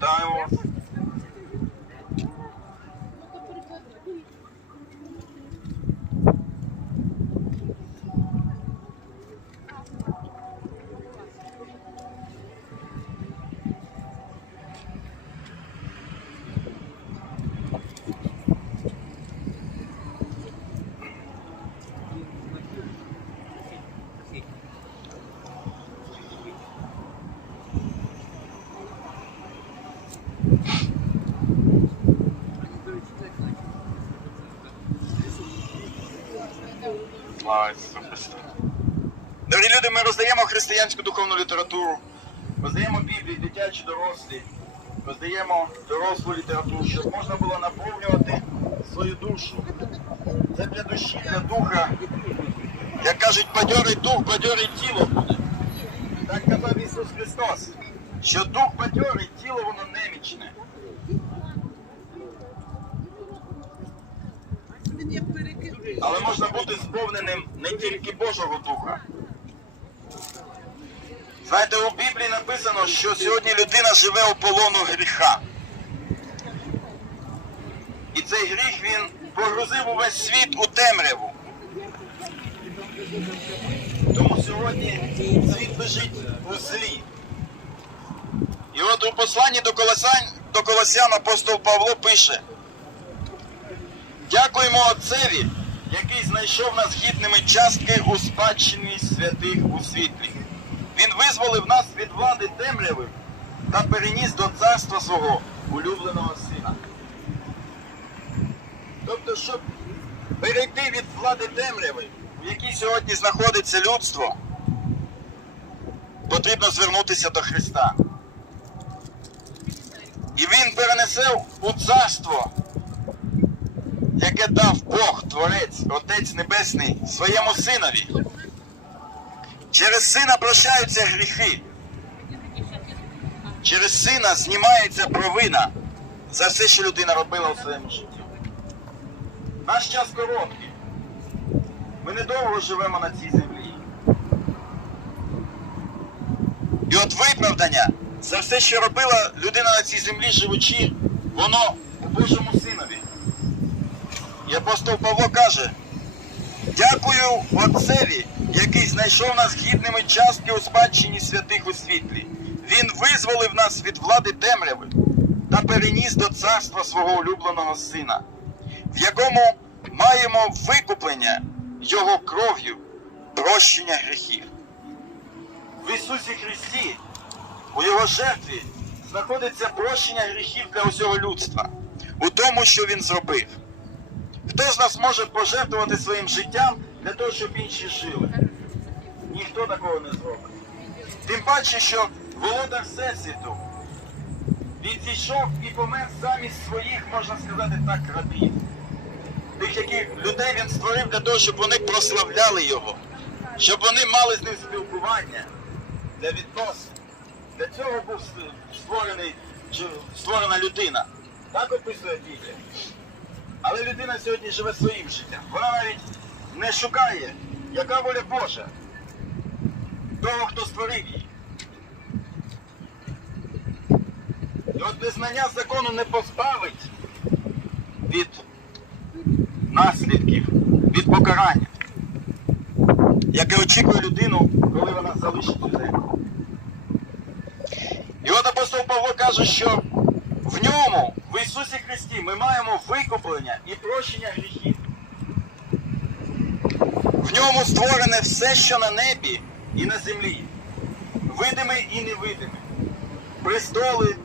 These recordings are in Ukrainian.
dial Слава Ісусу. Дорогі люди, ми роздаємо християнську духовну літературу, роздаємо Біблії, дитячі, дорослі, роздаємо дорослу літературу, щоб можна було наповнювати свою душу. Це для душі, для духа. Як кажуть, бадьорий дух, бадьорий тіло буде. Так казав Ісус Христос, що дух бадьорий, тіло воно немічне. Але можна бути сповненим не тільки Божого Духа. Знаєте, у Біблії написано, що сьогодні людина живе у полону гріха. І цей гріх він погрузив увесь світ у темряву. Тому сьогодні світ лежить у злі. І от у посланні до Колосян, до Колосян апостол Павло пише. Дякуємо Отцеві, який знайшов нас гідними частки у спадщині святих у світлі. Він визволив нас від влади темряви та переніс до царства свого улюбленого сина. Тобто, щоб перейти від влади темряви, в якій сьогодні знаходиться людство, потрібно звернутися до Христа. І Він перенесе у царство яке дав Бог, Творець, Отець Небесний своєму синові. Через сина прощаються гріхи. Через сина знімається провина за все, що людина робила у своєму житті. Наш час короткий. Ми недовго живемо на цій землі. І от виправдання за все, що робила людина на цій землі живучи, воно у Божому. І апостол Павло каже: Дякую Отцеві, який знайшов нас гідними частки у спадщині святих у світлі. Він визволив нас від влади темряви та переніс до царства свого улюбленого сина, в якому маємо викуплення Його кров'ю, прощення гріхів. В Ісусі Христі, у Його жертві, знаходиться прощення гріхів для усього людства, у тому, що Він зробив. Хто з нас може пожертвувати своїм життям для того, щоб інші жили? Ніхто такого не зробить. Тим паче, що володар Всесвіту відійшов і помер замість своїх, можна сказати так, рабів. Тих, яких людей він створив для того, щоб вони прославляли його, щоб вони мали з ним спілкування для відносин. Для цього був створений, створена людина. Так описує Біблія. Але людина сьогодні живе своїм життям. Вона навіть не шукає, яка воля Божа того, хто створив її. І от незнання закону не позбавить від наслідків, від покарання, яке очікує людину, коли вона залишить землю. І от апостол Павло каже, що в ньому, в Ісусі Христі, ми маємо викуплення і прощення гріхів. В ньому створене все, що на небі і на землі, видиме і невидиме, престоли,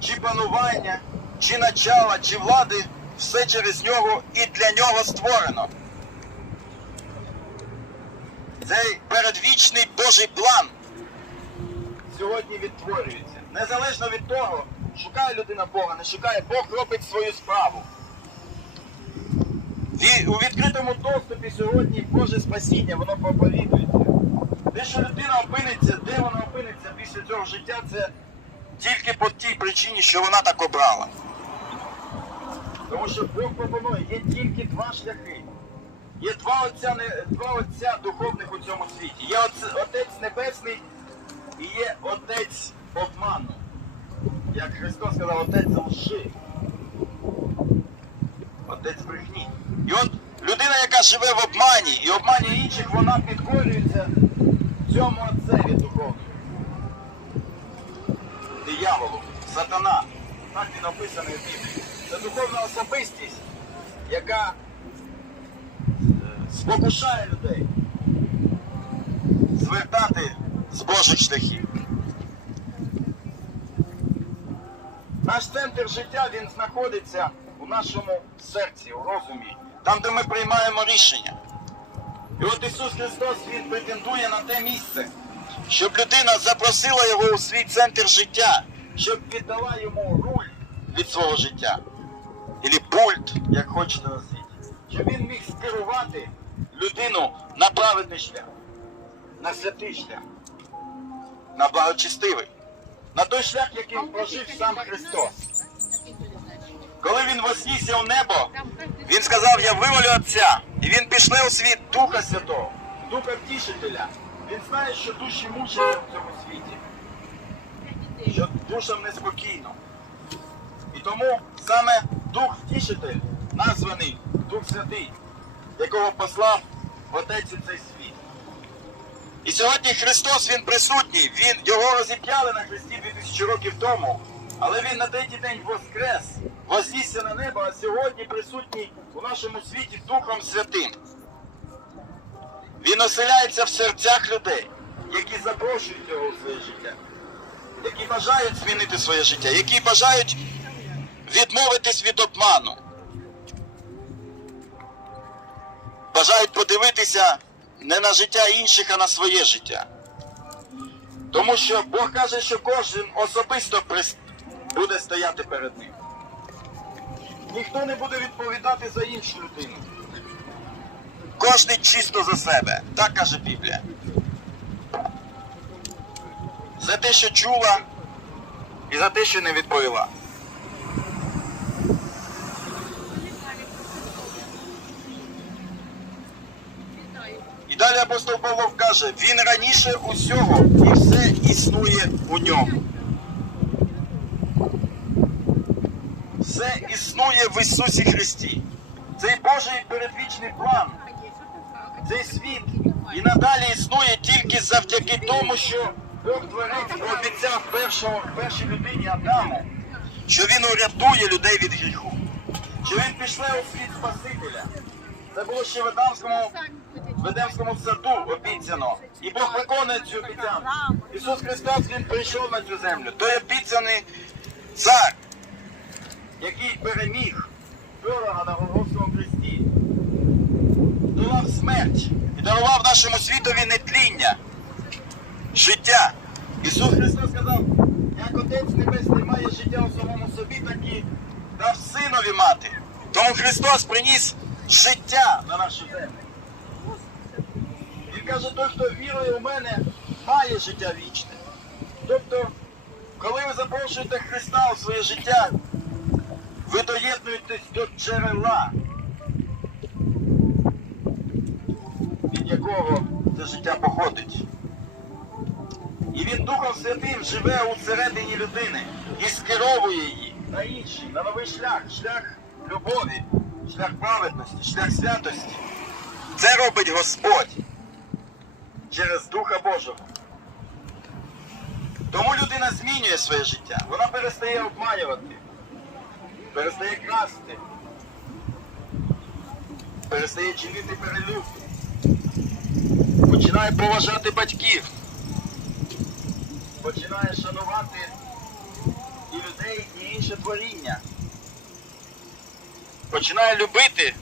чи панування, чи начала, чи влади, все через нього і для нього створено. Цей передвічний Божий план сьогодні відтворюється. Незалежно від того, шукає людина Бога, не шукає, Бог робить свою справу. І у відкритому доступі сьогодні Боже спасіння, воно проповідується. Те, що людина опиниться, де вона опиниться після цього життя, це тільки по тій причині, що вона так обрала. Тому що Бог пропонує, є тільки два шляхи. Є два отця, два отця духовних у цьому світі. Є Отець- Небесний і є Отець обману, як Христос сказав, отець лжи. Отець брехні. І от людина, яка живе в обмані і обманює інших, вона підкорюється цьому отцеві духовному. Дияволу, сатана. Так він описаний в Біблії. Це духовна особистість, яка е, спокушає людей звертати з Божих шляхів. Наш центр життя він знаходиться у нашому серці, у розумі, там, де ми приймаємо рішення. І от Ісус Христос Він претендує на те місце, щоб людина запросила його у свій центр життя, щоб віддала йому руль від свого життя. Ілі пульт, як хочете назвіть. Щоб він міг скерувати людину на праведний шлях, на святий шлях, на благочестивий, на той шлях, яким прожив сам Христос. Коли він вознісся у небо, він сказав, я виволю Отця. І він пішли у світ Духа Святого, Духа Втішителя. Він знає, що душі мучаться в цьому світі, що душам неспокійно. І тому саме Дух Втішитель, названий Дух Святий, якого послав Отець цей світ. І сьогодні Христос Він присутній, він, його розіп'яли на хресті 2000 років тому, але Він на третій день воскрес, вознісся на небо, а сьогодні присутній у нашому світі Духом Святим. Він оселяється в серцях людей, які запрошують його у своє життя, які бажають змінити своє життя, які бажають відмовитись від обману. Бажають подивитися не на життя інших, а на своє життя. Тому що Бог каже, що кожен особисто буде стояти перед ним. Ніхто не буде відповідати за іншу людину. Кожний чисто за себе. Так каже Біблія. За те, що чула, і за те, що не відповіла. І далі апостол Павло каже, він раніше усього і все існує у ньому. Все існує в Ісусі Христі. Цей Божий передвічний план, цей світ і надалі існує тільки завдяки тому, що Бог Творець пообіцяв першому, першій людині Адаму, що він урятує людей від гріху, що він пішле у світ Спасителя. Це було ще в Адамському в Едемському саду обіцяно. І Бог виконує цю обіцянку. Ісус Христос Він прийшов на цю землю. Той обіцяний цар, який переміг ворога на Голгофському хресті, долав смерть і дарував нашому світові нетління, життя. Ісус Христос сказав, як Отець Небесний має життя у самому собі, так і дав синові мати. Тому Христос приніс життя на нашу землю. Каже, той, хто вірує у мене, має життя вічне. Тобто, коли ви запрошуєте Христа у своє життя, ви доєднуєтесь до джерела, від якого це життя походить. І він Духом Святим живе у середині людини і скеровує її на інший, на новий шлях, шлях любові, шлях праведності, шлях святості. Це робить Господь через Духа Божого. Тому людина змінює своє життя. Вона перестає обманювати, перестає красти, перестає чинити перелюб, починає поважати батьків, починає шанувати і людей, і інше творіння. Починає любити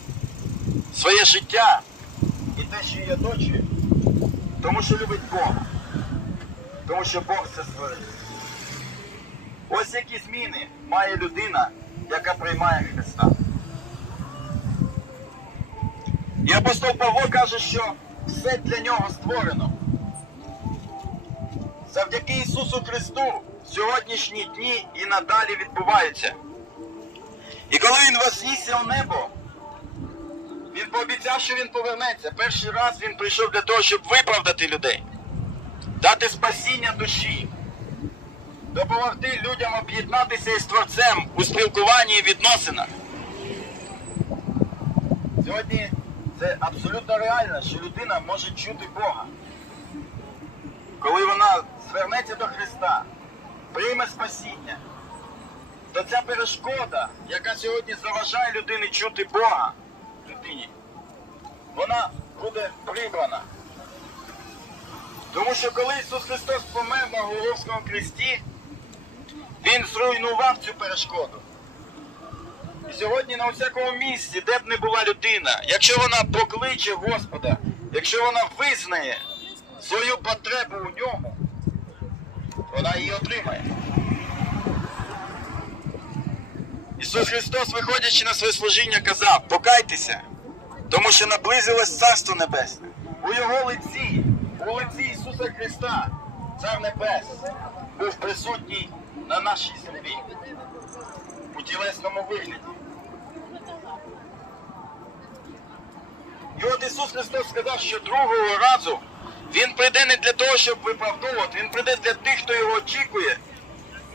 своє життя і те, що її оточує. Тому що любить Бога. Тому що Бог це створив. Ось які зміни має людина, яка приймає Христа. І апостол Павло каже, що все для нього створено. Завдяки Ісусу Христу сьогоднішні дні і надалі відбуваються. І коли Він вознісся у небо, він пообіцяв, що він повернеться. Перший раз він прийшов для того, щоб виправдати людей, дати спасіння душі. допомогти людям об'єднатися із Творцем у спілкуванні і відносинах. Сьогодні це абсолютно реально, що людина може чути Бога. Коли вона звернеться до Христа, прийме спасіння, то ця перешкода, яка сьогодні заважає людині чути Бога, людині, вона буде прибрана. Тому що коли Ісус Христос помер на Голгофському кресті, Він зруйнував цю перешкоду. І сьогодні на всякому місці, де б не була людина, якщо вона покличе Господа, якщо вона визнає свою потребу у ньому, вона її отримає. Ісус Христос, виходячи на своє служіння, казав, покайтеся, тому що наблизилось Царство Небесне. У його лиці, у лиці Ісуса Христа, Цар Небес, був присутній на нашій землі у тілесному вигляді. І от Ісус Христос сказав, що другого разу Він прийде не для того, щоб виправдовувати, Він прийде для тих, хто його очікує,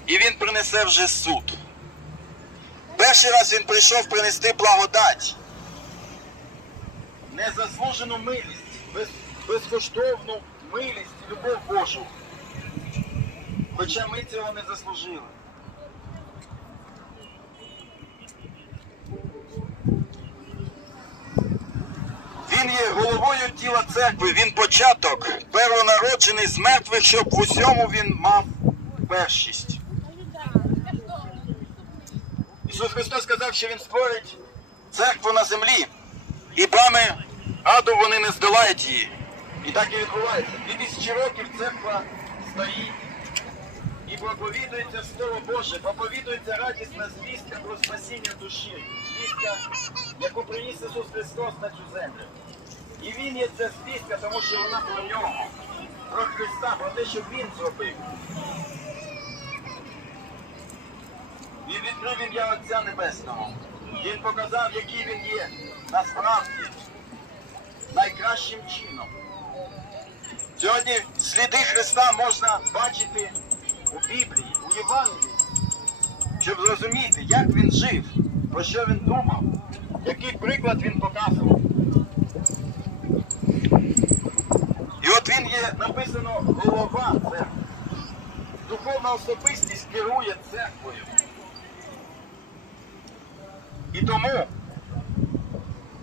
і Він принесе вже суд. Перший раз він прийшов принести благодать, незаслужену милість, без, безкоштовну милість і любов Божу. Хоча ми цього не заслужили. Він є головою тіла церкви, він початок, первонароджений з мертвих, щоб в усьому він мав першість. Ісус Христос сказав, що Він створить церкву на землі, і брами аду вони не здолають її. І так і відбувається. Дві тисячі років церква стоїть і проповідується Слово Боже, проповідується радісна звістка про спасіння душі, звістка, яку приніс Ісус Христос на цю землю. І Він є ця звістка, тому що вона про нього, про Христа, про те, що Він зробив. Він відкрив ім'я Отця Небесного. Він показав, який він є насправді найкращим чином. Сьогодні сліди Христа можна бачити у Біблії, у Євангелії, щоб зрозуміти, як він жив, про що він думав, який приклад він показував. І от він є написано голова церкви. Духовна особистість керує церквою. І тому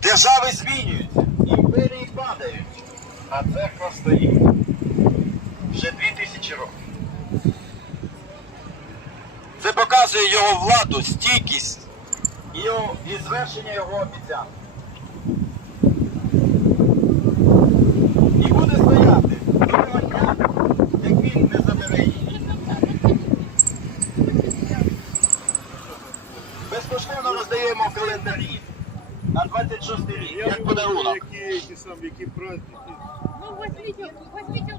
держави змінюються, а церква стоїть вже дві тисячі років. Це показує його владу, стійкість і, його, і звершення його обіцянок. І буде стояти до того дня, як він не забере її. Безкоштовно роздаємо календарі на 26 рік, як подарунок. Які, які, сам, які праздники. Ну, возьмите, возьмите